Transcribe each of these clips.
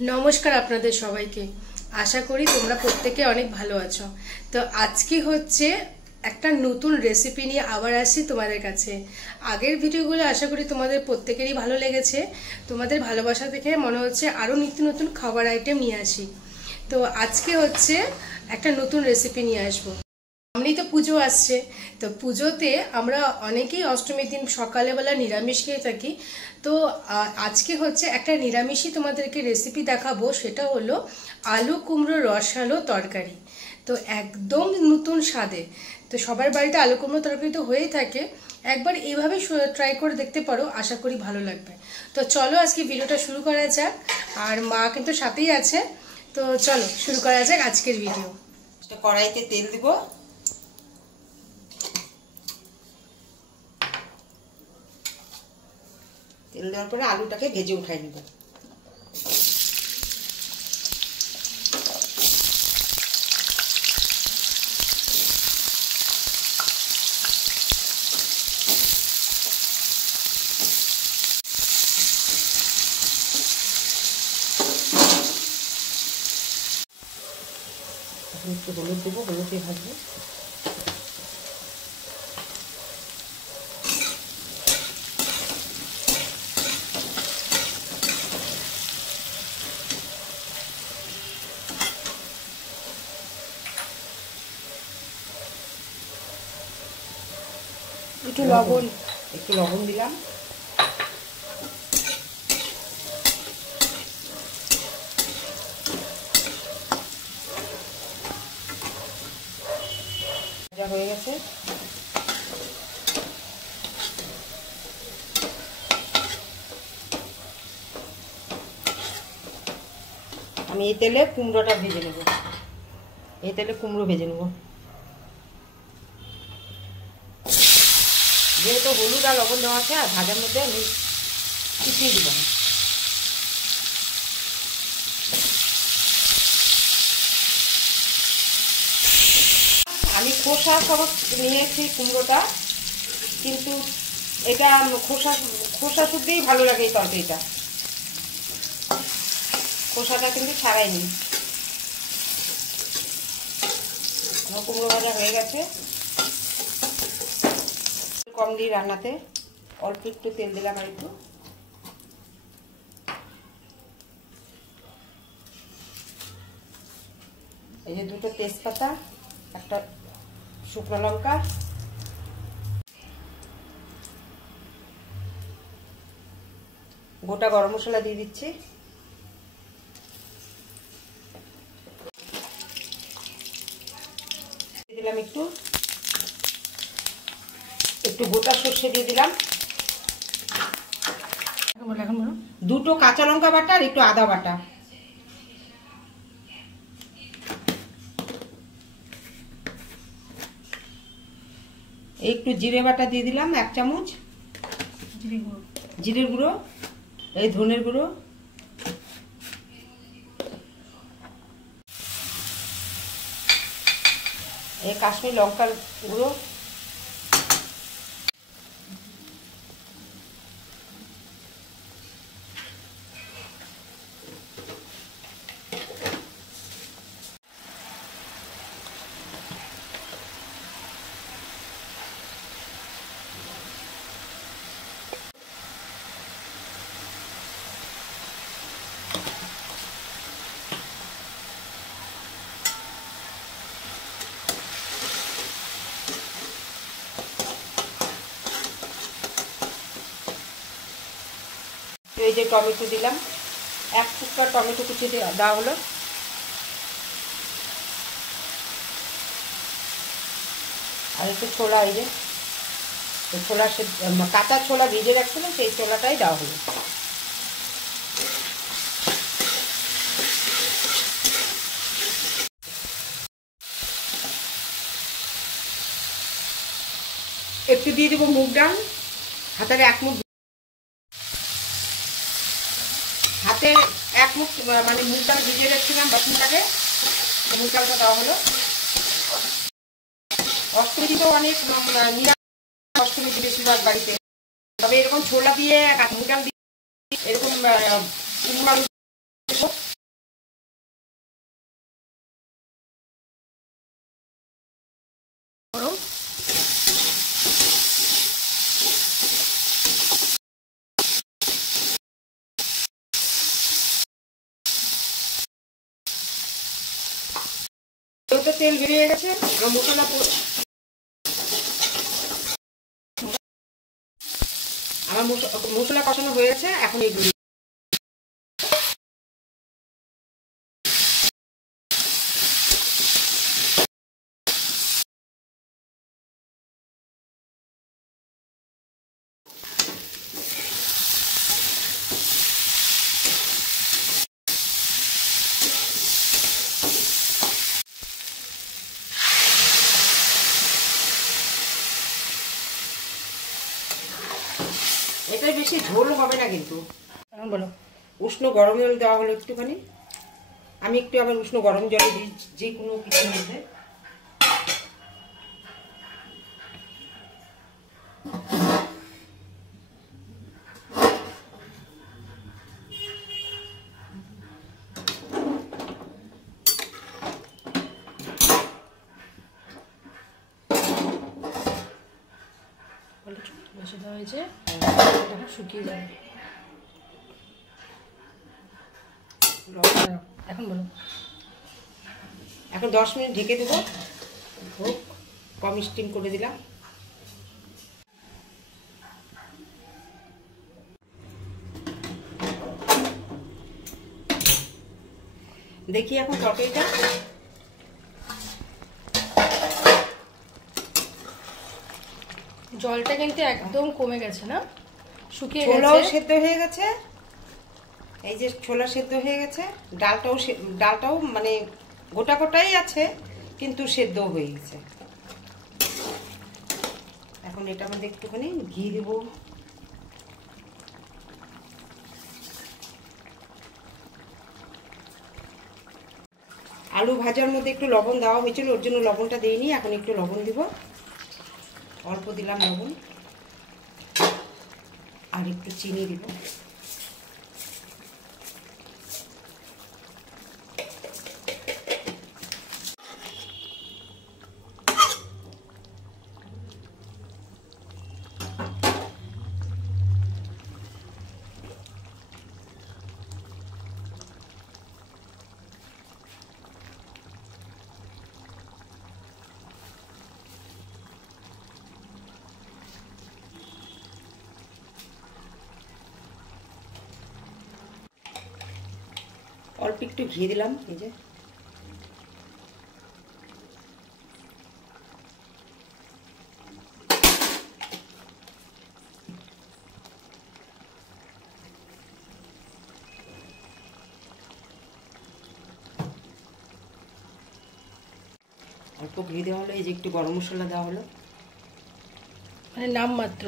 নমস্কার আপনাদের সবাইকে। আশা করি তোমরা প্রত্যেকে অনেক ভালো আছো। তো আজকে হচ্ছে একটা নতুন রেসিপি নিয়ে আবার আসছি তোমাদের কাছে। আগের ভিডিওগুলো আশা করি তোমাদের প্রত্যেকেরই ভালো লেগেছে। তোমাদের ভালোবাসা দেখে মনে হচ্ছে আরও নিত্য নতুন খাবার আইটেম নিয়ে আসি। তো আজকে হচ্ছে একটা নতুন রেসিপি নিয়ে আসবো। সামনেই তো পুজো আসছে। তো পুজোতে আমরা অনেকেই অষ্টমীর দিন সকালবেলা নিরামিষ খেয়ে থাকি। তো আজকে হচ্ছে একটা নিরামিষই তোমাদেরকে রেসিপি দেখাবো, সেটা হলো আলু কুমড়ো রসালো তরকারি। তো একদম নতুন স্বাদে। তো সবার বাড়িতে আলু কুমড়ো তরকারি তো হয়েই থাকে, একবার এইভাবে ট্রাই করে দেখতে পারো, আশা করি ভালো লাগবে। তো চলো আজকে ভিডিওটা শুরু করা যাক। আর মা কিন্তু সাথেই আছে। তো চলো শুরু করা যাক আজকের ভিডিও। কড়াইতে তেল দিব। তেল দেওয়ার পরে আলুটাকে ভেজে উঠাই নেব। একটু হলুদ দেবো, হলুদ দিয়ে ভাজবো। একটু লবণ দিলাম। ভাজা হয়ে গেছে। আমি এই তেলে কুমড়োটা ভেজে নেব। এই তেলে কুমড়ো ভেজে নেব। যেহেতু হলুদ আর লবণ দেওয়া আছে, আর ভাজার মধ্যে আমি চিপিয়ে দিব না। আমি খোসা সব নিয়েছি কুমড়োটা, কিন্তু এটা খোসা শুদ্ধই ভালো লাগে এই তরকারিটা। খোসাটা কিন্তু ছাড়াইনি। আমার কুমড়ো ভাজা হয়ে গেছে। কম দিই রান্নাতে, অল্প একটু তেল দিলাম। আর একটু এই যে দুটো তেজপাতা, একটা শুকনো লঙ্কা, গোটা গরম মশলা দিয়ে দিচ্ছি। দিলাম একটু গোটা সর্ষে দিয়ে দিলাম। দুটো কাঁচা লঙ্কা বাটা আর একটু আদা বাটা। একটু জিরে বাটা দিয়ে দিলাম 1 চামচ। জিরের গুঁড়ো, এই ধনের গুঁড়ো, এই কাশ্মীর লঙ্কার গুঁড়ো, এই যে টমেটো দিলাম, 1 টুকরা টমেটো কুচি দেওয়া হলো। আর একটু ছোলা, এই যে ছোলা, কাঁচা ছোলা ভিজে রাখছিলাম, সেই ছোলাটাই দেওয়া হলো। একটু দিয়ে দেবো মুগ ডাল, হাতের 1 মুঠ, হাতে 1 মুঠ মানে মুগ ডাল ভিজিয়ে রাখছিলাম 10 মিনিট আগে। মুগ ডালটা দেওয়া হলো। অষ্টমী তো অনেক অষ্টমী বেশিরভাগ বাড়িতে, তবে এরকম ছোলা দিয়ে মুগ ডাল দিয়ে এরকম তেল বেরিয়ে গেছে। আমার মশলা কষানো হয়ে গেছে। এখন এগুলো এটা বেশি ঝোল হবে না কিন্তু। বলো। উষ্ণ গরম জল দেওয়া হলো একটুখানি। আমি একটু আবার উষ্ণ গরম জলে দিই যে কোনো কিছুর মধ্যে। সেটা হয়েছে, শুকিয়ে যাবে। এখন বলো। এখন 10 মিনিট ঢেকে দেবো, হোক। কম স্টিম করে দিলাম। দেখি এখন তরকারিটা। জলটা কিন্তু একদম কমে গেছে না, শুকিয়ে গেছে। ছোলাও সেদ্ধ হয়ে গেছে, এই যে ছোলা সেদ্ধ হয়ে গেছে। ডালটাও মানে গোটা গোটাই আছে, কিন্তু সেদ্ধ হয়ে গেছে। এখন এটা মধ্যে একটুখানি ঘি দেবো। আলু ভাজার মধ্যে একটু লবণ দেওয়া হয়েছিল, ওর জন্য লবণটা দিইনি। এখন একটু লবণ দিব, অল্প দিলাম লবণ। আর একটু চিনি দিব। অল্প একটু ঘি দিলাম, এই যে। অল্প ঘি দেওয়া হলো, এই যে একটু গরম মশলা দেওয়া হলো, মানে নামমাত্র।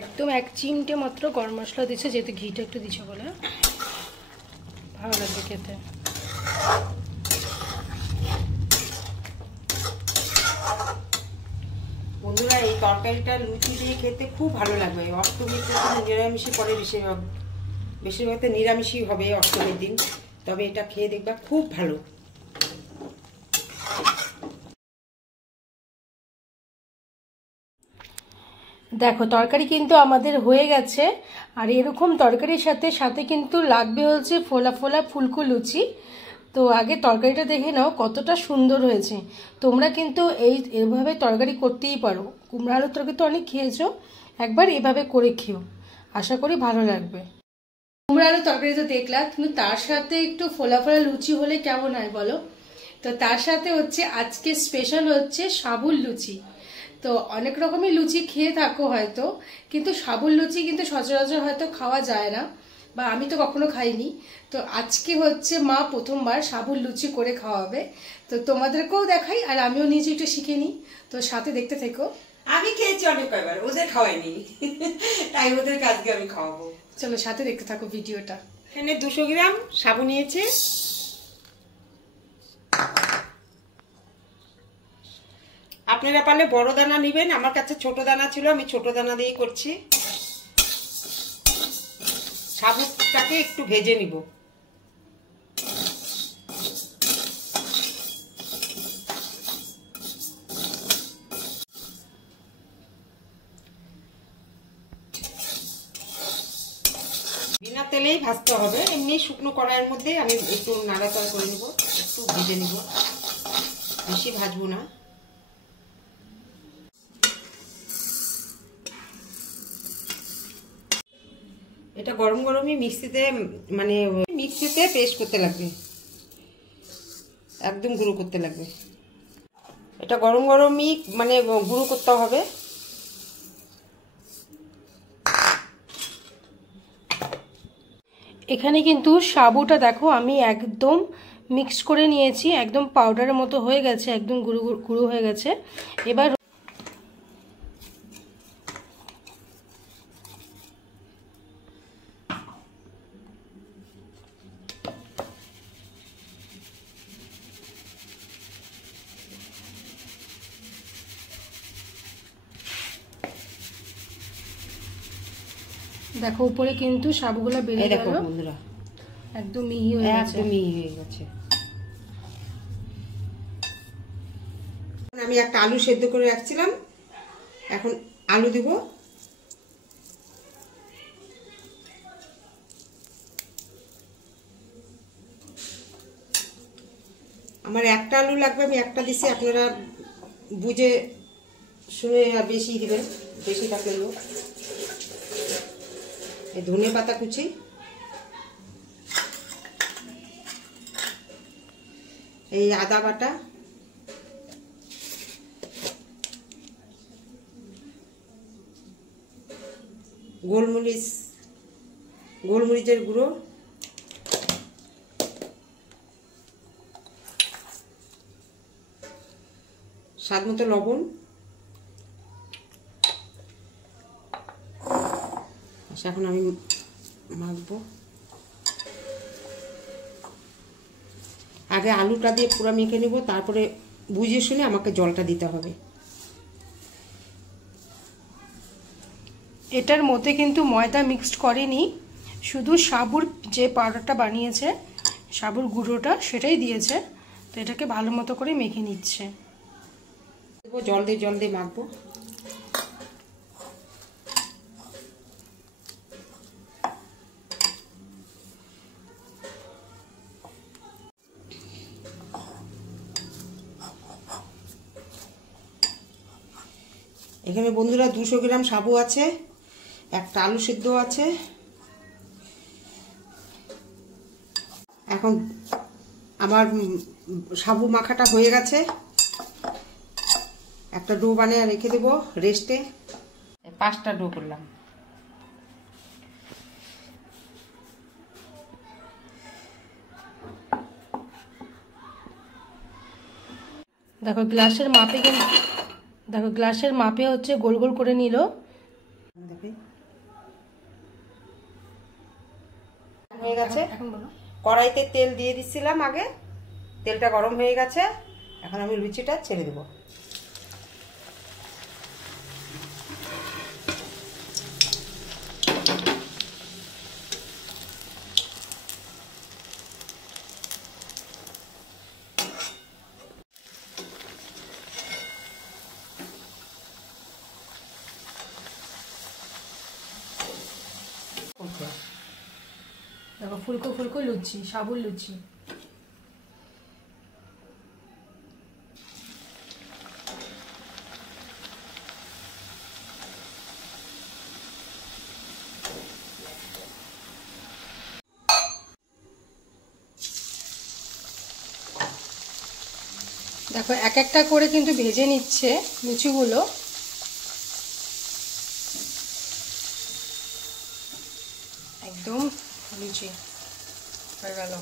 একদম 1 চিমটে মাত্র গরম মশলা দিচ্ছে, যেহেতু ঘিটা একটু দিচ্ছে বলে ভালো লাগবে খেতে। বন্ধুরা, এই তরকারিটা লুচি দিয়ে খেতে খুব ভালো লাগবে। অষ্টমীতে নিরামিষই পরে বেশিরভাগ নিরামিষই হবে অষ্টমীর দিন। তবে এটা খেয়ে দেখবা খুব ভালো। দেখো তরকারি কিন্তু আমাদের হয়ে গেছে। আর এরকম তরকারির সাথে সাথে কিন্তু লাগবে হচ্ছে ফোলা ফোলা ফুলকো লুচি। তো আগে তরকারিটা দেখে নাও কতটা সুন্দর হয়েছে। তোমরা কিন্তু এইভাবে তরকারি করতেই পারো। কুমড়ো আলুর তরকারি তো অনেক খেয়েছো, একবার এভাবে করে খেও, আশা করি ভালো লাগবে। কুমড়ো আলুর তরকারি তো দেখলা, কিন্তু তার সাথে একটু ফোলা ফোলা লুচি হলে কেমন হয় বলো। তো তার সাথে হচ্ছে আজকে স্পেশাল হচ্ছে সাবুর লুচি। তো অনেক রকমের লুচি খেয়ে থাকো হয়তো, কিন্তু সাবুর লুচি কিন্তু সচরাচর হয়তো খাওয়া যায় না, বা আমি তো কখনো খাইনি। তো আজকে হচ্ছে মা প্রথমবার সাবুর লুচি করে খাওয়াবে। তো তোমাদেরকেও দেখাই, আর আমিও নিজে একটু শিখে নিই। তো সাথে দেখতে থেকো। আমি খেয়েছি অনেক কয়বার, ওদের খাওয়াইনি, তাই ওদের কাজকে আমি খাওয়াবো। চলো সাথে দেখতে থাকো ভিডিওটা। এখানে 200 গ্রাম সাবু নিয়েছে। আপনারা পারলে বড় দানা নেবেন, আমার কাছে ছোট দানা ছিল, আমি ছোট দানা দিয়ে করছি। সাবুটাকে একটু ভেজে নিব। বিনা তেলেই ভাজতে হবে, এমনি শুকনো কড়াইয়ের মধ্যে আমি একটু নাড়াচাড়া করে নেব, একটু ভেজে নেব, বেশি ভাজবো না। এটা গরম গরমই মিক্সিতে পেস্ট করতে লাগবে, একদম গুঁড়ো করতে লাগবে। এটা গরম গরমই গুঁড়ো করতে হবে। এখানে কিন্তু সাবুটা দেখো আমি একদম মিক্সড করে নিয়েছি, একদম পাউডারের মতো হয়ে গেছে, একদম গুঁড়ো গুঁড়ো হয়ে গেছে। এবার দেখো উপরে কিন্তু সাবুগুলো বেরিয়ে গেল, বন্ধুরা একদম মিহি হয়ে গেছে, একদম মিহি হয়ে গেছে। আমি একটা আলু সেদ্ধ করে রাখছিলাম, এখন আলু দিব। আমার একটা আলু লাগবে, আমি একটা দিছি, আপনারা বুঝে শুনে বেশি দিবেন, বেশি থাকলে। ধনে পাতা কুচি, এই আদা বাটা, গোলমরিচের গুঁড়ো, স্বাদ মতো লবণ। এখন আমি মাখবো। আগে আলুটা দিয়ে পুরো মেখে নেব, তারপরে বুঝে শুনে আমাকে জলটা দিতে হবে। এটার মধ্যে কিন্তু ময়দা মিক্সড করেনি, শুধু সাবুর যে পাউডারটা বানিয়েছে, সাবুর গুঁড়োটা সেটাই দিয়েছে। তো এটাকে ভালো মতো করে মেখে নিচ্ছে। জল দিয়ে মাখবো। এখানে বন্ধুরা 200 গ্রাম সাবু আছে, একটা আলু সিদ্ধ আছে। এখন আমার সাবু মাখাটা হয়ে গেছে, একটা ডো বানিয়ে রেখে দেবো রেস্টে। 5টা ডো করলাম। দেখো গ্লাসের মাপে হচ্ছে গোল গোল করে নিল। হয়ে গেছে। এখন বলো। কড়াইতে তেল দিয়ে দিচ্ছিলাম আগে, তেলটা গরম হয়ে গেছে, এখন আমি লুচিটা ছেড়ে দেবো। দেখো ফুলকো ফুলকো লুচি, সাবুর লুচি। দেখো এক একটা করে কিন্তু ভেজে নিচ্ছে লুচিগুলো। একদম লুচি হয়ে গেল।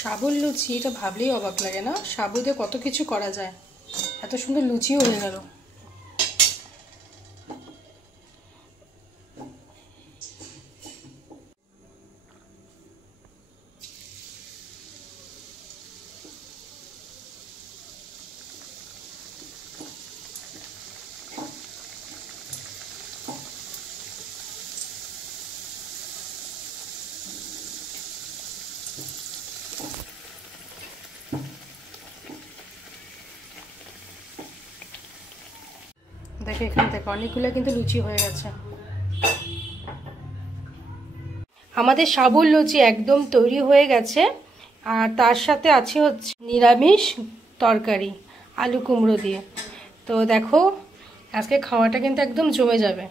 সাবুর লুচি, এটা ভাবলেই অবাক লাগে না, সাবু দিয়ে কত কিছু করা যায়। এত সুন্দর লুচিও হয়ে গেল। দেখো এখান থেকে অনেকগুলো কিন্তু লুচি হয়ে গেছে। আমাদের সাবুর লুচি একদম তৈরি হয়ে গেছে। আর তার সাথে আছে হচ্ছে নিরামিষ তরকারি আলু কুমড়ো দিয়ে। তো দেখো আজকে খাওয়াটা কিন্তু একদম জমে যাবে।